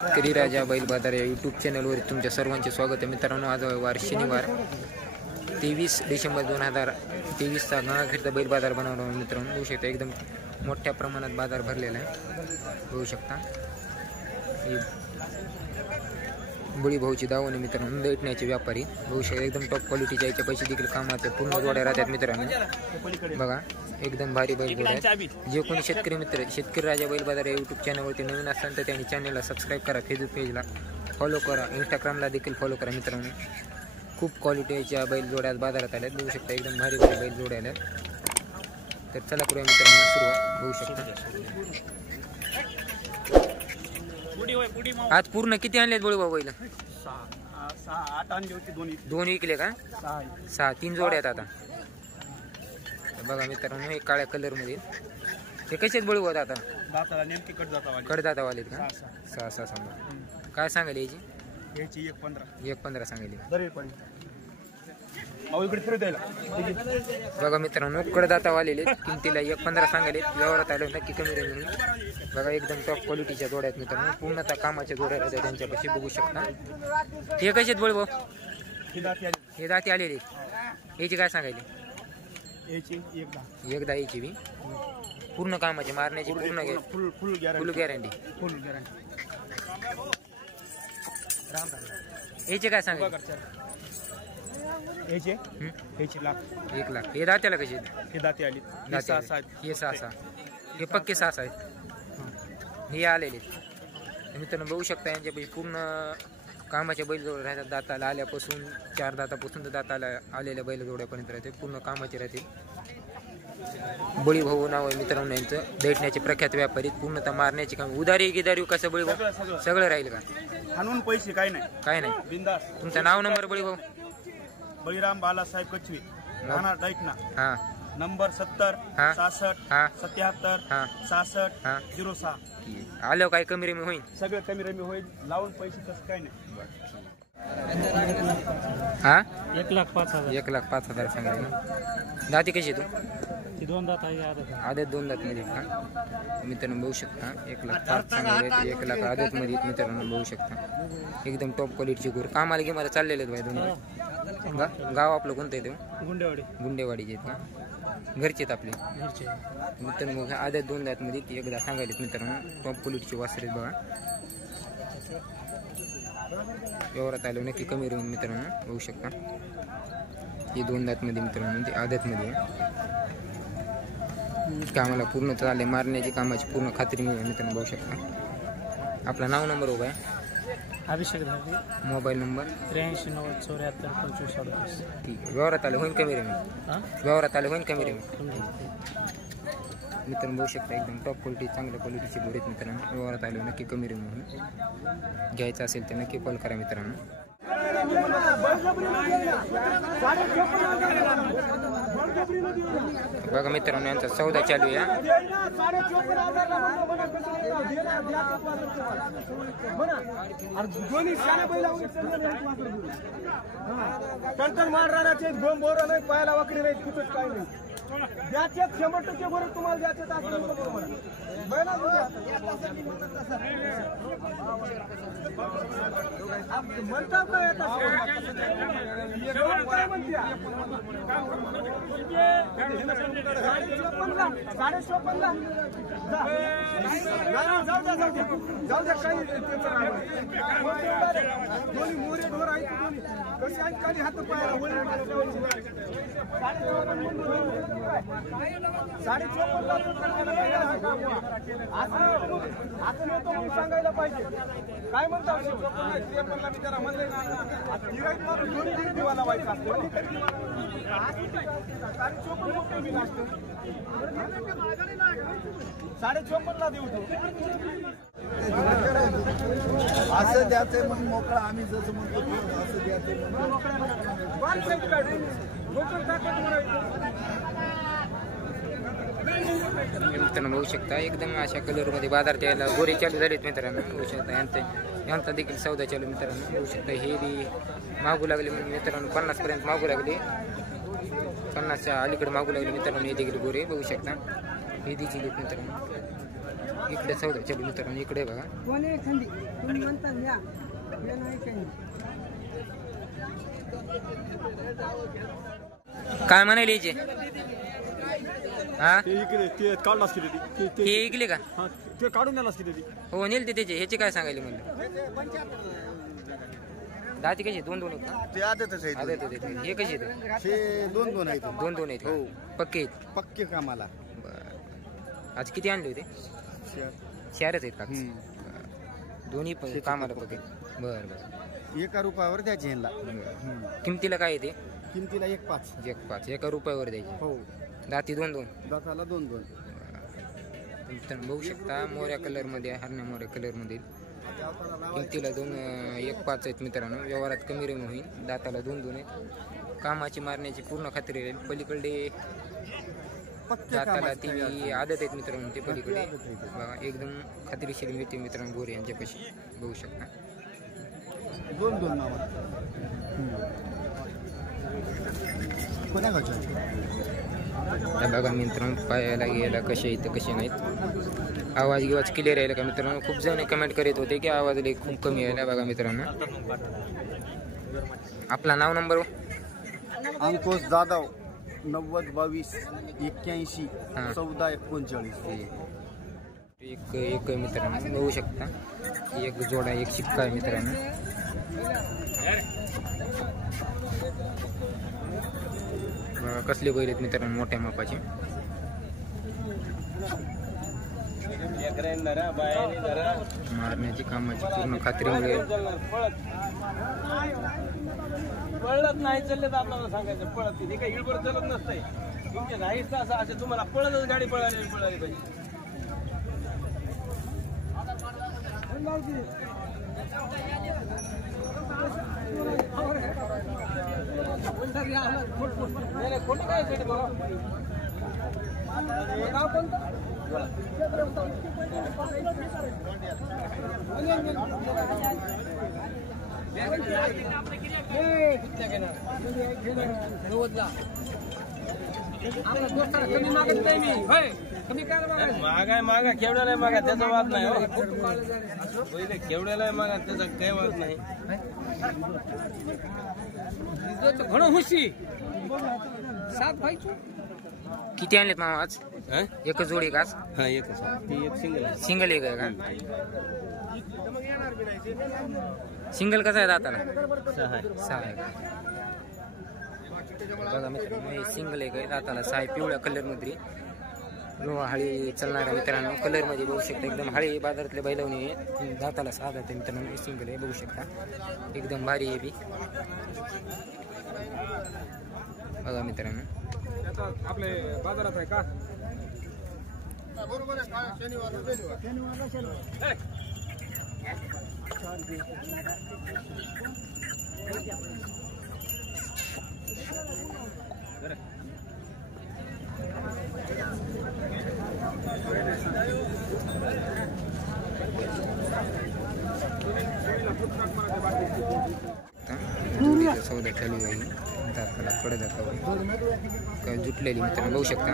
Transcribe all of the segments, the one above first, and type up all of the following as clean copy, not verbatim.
शेतकरी राजा बैल बाजार या यूट्यूब चॅनलवर तुमच्या सर्वांचे स्वागत आहे मित्रांनो। आज वार शनिवार 23 डिसेंबर 2023चा गंगाखेडचा बैल बाजार बनवला मित्रांनो। बघू शकता एकदम मोठ्या प्रमाणात बाजार भरलेला आहे। बघू शकता बुळी भाऊची दावणी मित्रांनो, दैठण्याचे व्यापारी बघू शकता एकदम टॉप क्वालिटीचे याचे पैसे देखील कामाचे पूर्ण जोड्या राहतात मित्रांनो। बघा एकदम भारी बैल जोड्या आहेत। जे कोणी शेतकरी मित्र शेतकरी राजा बैल बाजार या यूट्यूब चॅनलवरती नवीन असताना तर त्यांनी चॅनलला सबस्क्राईब करा, फेसबुक पेजला फॉलो करा, इंस्टाग्रामला देखील फॉलो करा मित्रांनो। खूप क्वालिटीच्या बैल जोड्या बाजारात आल्यात। बघू शकता एकदम भारी भारी बैल जोड्या आल्यात। तर चला करूया मित्रांनो सुरुवात। बघू शकता आज पूर्ण किती आणलेत बोळी भाऊ बैल? 8 आणले होते, दोन विकले का? 6 3 जोड्या आहेत आता। बघा मित्रांनो हे काळ्या कलर मध्ये हे कसेच बोळी होत आता? दाताला नेमकी कडदाता वाले का? 6 समजा। काय सांगाल याची? 1.15 सांगितली। बघा मित्रांनो कडदाता वालेले किमतीला 1.15 सांगाले। व्यवहारात आले नक्की कमी राहील। बघा एकदम टॉप क्वालिटीच्या जोड्या आहेत मित्रांनो, पूर्णतः कामाच्या जोड्या आहेत त्यांच्यापाशी। बघू शकता हे कसे आहेत बोळ भाऊ? हे दाती आलेले याची काय सांगायली? एकदा याची बी पूर्ण कामाची मारण्याची फुल गॅरंटी। याची काय सांगायची? 1 लाख। हे दात्याला कशी? हे दाती आली हे 6 हे पक्के 6 आहेत। हे आलेले मित्रांनो बघू शकता यांच्यापैकी पूर्ण कामाच्या बैलजोड्या राहतात। दाताला आल्यापासून 4 दातापासून तर दाताला आलेल्या बैलजोड्यापर्यंत राहते, पूर्ण कामाचे राहते। बळी भाऊ नाव आहे मित्रांनो यांचं, दैठण्याचे प्रख्यात व्यापारी। पूर्णतः मारण्याचे काम उदारी गिदारी कसं बळी भाऊ सगळं राहील का? हाणून पैसे काय नाही बिंदास। तुमचं नाव नंबर बळी भाऊ? बळीराम बालासाहेब कचवी, राहणार दैठणा। हा नंबर 70 66 77 66 06। आलो काय कमी रेमी होईल? सगळं कमी रमी होईल, लावून पैसे तसं काय नाही। हा 1,05,000 1,05,000 सांगितलं। दाती कशी तू? 2 दात आहे, आदत 2 दात मध्ये का मित्रांनो? बघू शकता 1,05,000 सांगितले। 1 लाख आदत मध्ये मित्रांनो बघू शकता एकदम टॉप क्वालिटीची गुर कामाला गे मला चाललेले आहेत भाई दोन्ही। गाव आपलं कोणतं आहे ते? गुंडेवाडीचे आहेत का? घरचे आहेत आपले मित्रांनो। बघा आदत 2 दात मध्ये एकदा सांगायलेत मित्रांनो, टॉप क्वालिटीची वासरे बघा। व्यवहारात आलो नक्की कमी राहून मित्रांनो बघू शकता। हे 2 दात मध्ये मित्रांनो ते आदत मध्ये कामाला पूर्ण चालले, मारण्याची कामाची पूर्ण खात्री मिळेल मित्रांनो बघू शकता। आपला नाव नंबर उभा आहे? अभिषेक धागे, मोबाईल नंबर 83 90 74 25 38। ठीक आहे। व्यवहारात आले होईन कमी रेमी? व्यवहारात आले होईन कमी रेमी मित्रांनो बघू शकता एकदम टॉप क्वालिटी चांगल्या क्वालिटीची बोर आहेत मित्रांनो। व्यवहारात आले नक्की कमी रेमी म्हणून घ्यायचं असेल तर नक्की कॉल करा मित्रांनो। बघा मित्रांनो यांचा सौदा चालू आहे। टणटण मारणाऱ्याचे दोन बोर नाही, पायाला वाकडी नाही, कुठंच काय नाही। द्याचे 100% बरोबर तुम्हाला द्याचे म्हणता जाऊ द्या काही दोन्ही मोरे ढोर आहेत, कशी आहेत खाली हात पायाला 54,000 आपण येतो म्हणून सांगायला पाहिजे। काय म्हणता दिवाला व्हायचा 54,000 देऊ असं द्यायचं मग मोकळा आम्ही जसं म्हणतो असं द्यायचं। मित्रांनो बघू शकता एकदम अशा कलर मध्ये बाजार त्याला गोरे चालू झालेत मित्रांनो। बघू शकता यांचा देखील सौदा चालू मित्रांनो। बघू शकता हे बी मागू लागले मित्रांनो, 50 पर्यंत मागू लागले, 50च्या अलीकडे मागू लागले मित्रांनो। हे देखील गोरे बघू शकता हे देखील मित्रांनो। इकडे सौदा चालू मित्रांनो, इकडे बघा काय म्हणाले याचे हा ते इकडे ते काढलास किती हे ऐकले का ते काढून नेलास किती हो नेलते त्याचे ह्याचे काय सांगायले म्हणलं दाती कशी 2-2 आहेत का ते आदतच आहे आदत होते हे कशी आहेत ते 2-2 आहेत 2-2 आहेत हो पक्के आहेत पक्के कामाला बरं आज किती आणले होते 4च आहेत का दोन्ही पण कामाला पक्के बरं बरं 1 रुपयावर द्यायचे ह्यांना किमतीला काय येते किमतीला 1.5 1.5 1 रुपयावर द्यायचे हो दाती 2-2 दाताला 2-2 तर बघू शकता मोऱ्या कलर मध्ये हरण्या मोऱ्या कलर मध्ये किमतीला 1.5 आहेत मित्रांनो. व्यवहारात कमी रमी होईल. दाताला 2-2 आहेत. कामाची मारण्याची पूर्ण खात्री राहील. पलीकडे दाताला ती आदत आहेत मित्रांनो. ते पलीकडे बघा एकदम खात्रीशीर मिळते मित्रांनो गोरे यांच्यापाशी बघू शकता 2-2 मामा कोणा गावचे बघा मित्रांनो पायाला गेला कसे इथं कसे नाहीत. आवाज गिवाज क्लिअर यायला का मित्रांनो. खूप जण कमेंट करीत होते की आवाज लई खूप कमी यायला. बघा मित्रांनो आपला नाव नंबर अंकुश जाधव 9022811439 एक मित्रांनो बघू शकता. एक जोडा एक शिक्का आहे मित्रांनो. कसले बैल आहेत मित्रांनो मोठ्या मापाचे. मारण्याची कामाची पूर्ण खात्री मिळेल. पळत नाही चालले तर आपल्याला सांगायचं पळत ते काही हिळबड चालत नसतंय. तुमच्या राहीस तास असे तुम्हाला पळतच गाडी पळाली पाहिजे. खोटी काय गाव कोणतं मागा केवढ्याला मागा त्याचा वाद नाही पहिले केवढ्याला मागा त्याचा काही वाद नाही. घणं हुशी किती आणलेत मामा आज. एकच जोडी का आज. हा एक सिंगल सिंगल एक आहे का. सिंगल कसा आहे दाताला 6 आहे का. बघा मित्रांनो हे सिंगल एक आहे दाताला 6 पिवळ्या कलर मध्ये. लोहा हळी चालणाऱ्या मित्रांनो कलर मध्ये बघू शकता. एकदम हळी बाजारातले बैलवणी दाताला 6 जाते मित्रांनो. सिंगल आहे बघू शकता एकदम भारी आहे बी. बघा मित्रांनो आपले बाजारात आहे का बरोबर आहे. सौदा चालू आहे. दाताला कडे दाखवा काय जुटलेली मित्रांनो बघू शकता.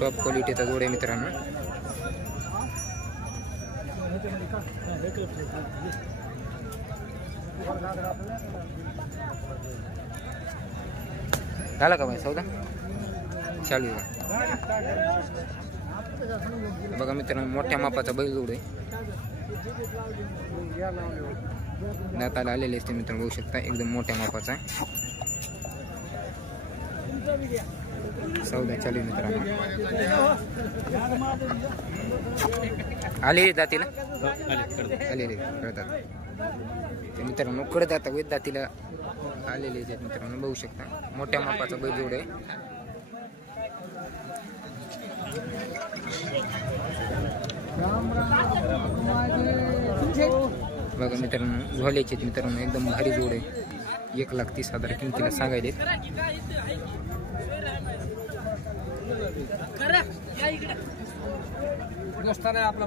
टॉप क्वालिटीचा जोड आहे मित्रांनो. झाला का भाई सौदा चालू आहे. बघा मित्रांनो मोठ्या मापाचा बैल जोड आहे. दाताला आलेले असते मित्रांनो बघू शकता एकदम मोठ्या मापाचा आहे. सौदा चालू मित्रांनो. आले दातीला आलेले कडदात मित्रांनो. कडदाता वेद दातीला आलेले आहेत मित्रांनो बघू शकता. मोठ्या मापाचा बैल जोड आहे. बघा मित्रांनो झोल्याचे मित्रांनो एकदम भारी जोड आहे. 1,30,000 किमतीला सांगायले. आपला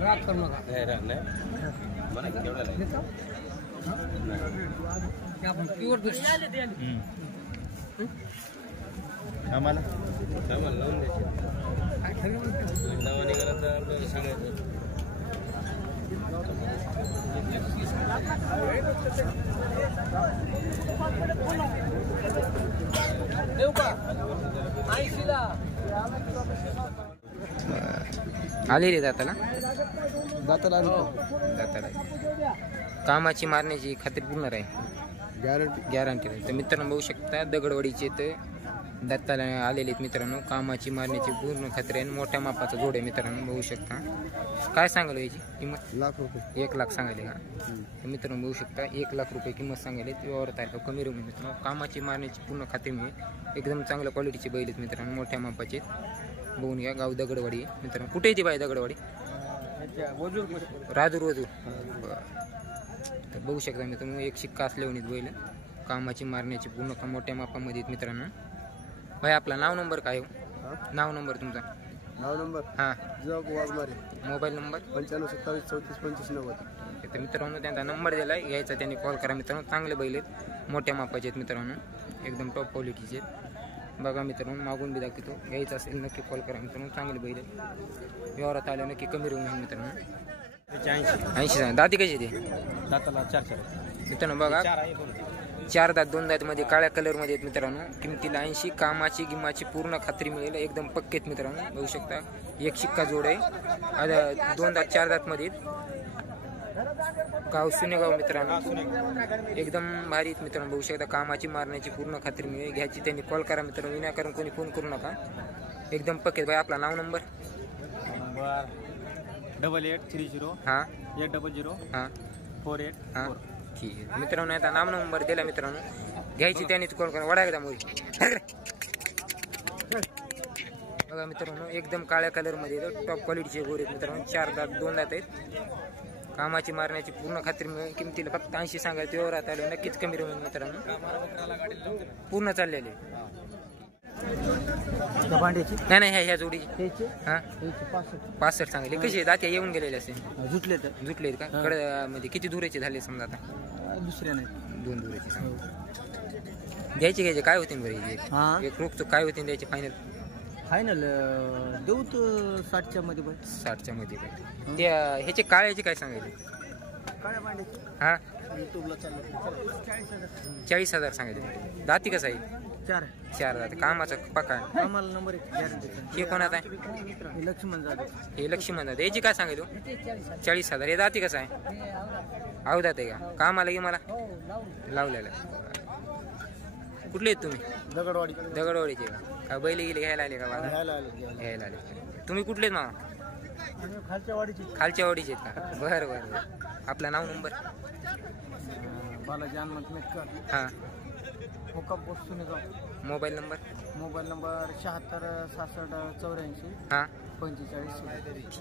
राग करू नका आपण प्युअर आम्हाला लावून द्यायचे. आलेली दाताला दाताला कामाची मारण्याची खात्री पूर्ण आहे गॅरंटी आहे. तर मित्रांनो बघू शकता दगडवाडीचे तर दाताला आलेले आहेत मित्रांनो. कामाची मारण्याची पूर्ण खात्री आहे. मोठ्या मापाचा जोड आहे मित्रांनो बघू शकता. काय सांगाल याची किंमत? ₹1,00,000 1 लाख सांगायले का? तर मित्रांनो बघू शकता 1 लाख रुपये किंमत सांगायले. व्यवहार तारखा कमी राहून मित्रांनो. कामाची मारण्याची पूर्ण खात्री मिळेल. एकदम चांगल्या क्वालिटीचे बैल आहेत मित्रांनो. मोठ्या मापाचे बघून घ्या. गाव दगडवाडी आहे मित्रांनो. कुठे येते बाई दगडवाडी? राजूर वजूर. तर बघू शकता मित्रांनो एक शिक्का असल्यावर बैल कामाची मारण्याची पूर्ण मोठ्या मापामध्ये आहेत मित्रांनो. भाई आपला नाव नंबर काय हो? नाव नंबर तुमचा? नाव नंबर हां वाघमारे मोबाईल नंबर 95 27 34 34 90. तर मित्रांनो त्यांचा नंबर दिला आहे यायचा त्यांनी कॉल करा मित्रांनो. चांगले बैल आहेत मोठ्या मापाचे आहेत मित्रांनो. एकदम टॉप क्वालिटीचे आहेत. बघा मित्रांनो मागून बी दाखवतो. यायचं असेल नक्की कॉल करा मित्रांनो. चांगले बैल आहेत. व्यवहारात आल्या नक्की कमी राहून मित्रांनो. 80 सांग. दाती कशी ते दाताला 4 मित्रांनो बघा 4 दात 2 दात मध्ये काळ्या कलर मध्ये आहेत मित्रांनो. किमतीला 80. कामाची गिमाची पूर्ण खात्री मिळेल. एकदम पक्केत मित्रांनो बघू शकता. एक शिक्का जोड आहे. 2 दात 4 दात मध्ये गाव सुनेगाव मित्रांनो. एकदम भारी आहेत मित्रांनो बघू शकता. कामाची मारण्याची पूर्ण खात्री मिळेल. घ्यायची त्यांनी कॉल करा मित्रांनो. विनाकारण कोणी फोन करू नका. एकदम पक्केत. भाई आपला नाव नंबर? 8830 हां 800 हां 48. हां ठीक आहे मित्रांनो. आता नाव नंबर दिला मित्रांनो. घ्यायची त्याने कॉल करा. वडा एकदा मोरी बघा मित्रांनो. एकदम काळ्या कलरमध्ये टॉप क्वालिटीचे गोरे आहेत मित्रांनो. 4 दात 2 दात आहेत. कामाची मारण्याची पूर्ण खात्री मिळेल. किमतीला फक्त 80 सांगायचं. व्यवहारात आले नक्कीच कमी राहील मित्रांनो. पूर्ण चाललेले नाही नाही ह्या जोडीची हां 65 सांगले. कसे दात्या येऊन गेलेले असे जुटलेत का? कडमध्ये किती दुराचे झाले समजा आता? दुसऱ्या नाही 2 दुराचे घ्यायचे काय होते बरं? एक रोख काय होते द्यायचे फायनल देऊ तर 60च्या मध्ये 60च्या मध्ये पाहिजे. त्या ह्याचे काळ्याचे काय सांगायचे? काळ्या मांड्याची हां युट्यूबला चाललं 40,000 सांगायचे. दाती कसं आहे? 4 दात. कामाचा पक्का आहे. आम्हाला नंबर 1 गॅरंटी. हे कोणात आहे? लक्ष्मण जाधव. हे लक्ष्मण दादा. याची काय सांगायचो? 40,000. हे दाती कसं आहे? अवदात आहे का? कामाला की मला लावलेलं आहे. कुठले आहेत तुम्ही? दगडवाडीचे का? काय बैल गेले घ्यायला आले का? घ्यायला आले. तुम्ही कुठले आहेत मामा? खालच्या वाडीचे आहेत का? बरं बरं. आपला नाव नंबर? बालाजी हनुमंत मेटकर. हां मुक्काम पोस्ट सुनेगाव. Mobile number? 76 66 84 हां 45.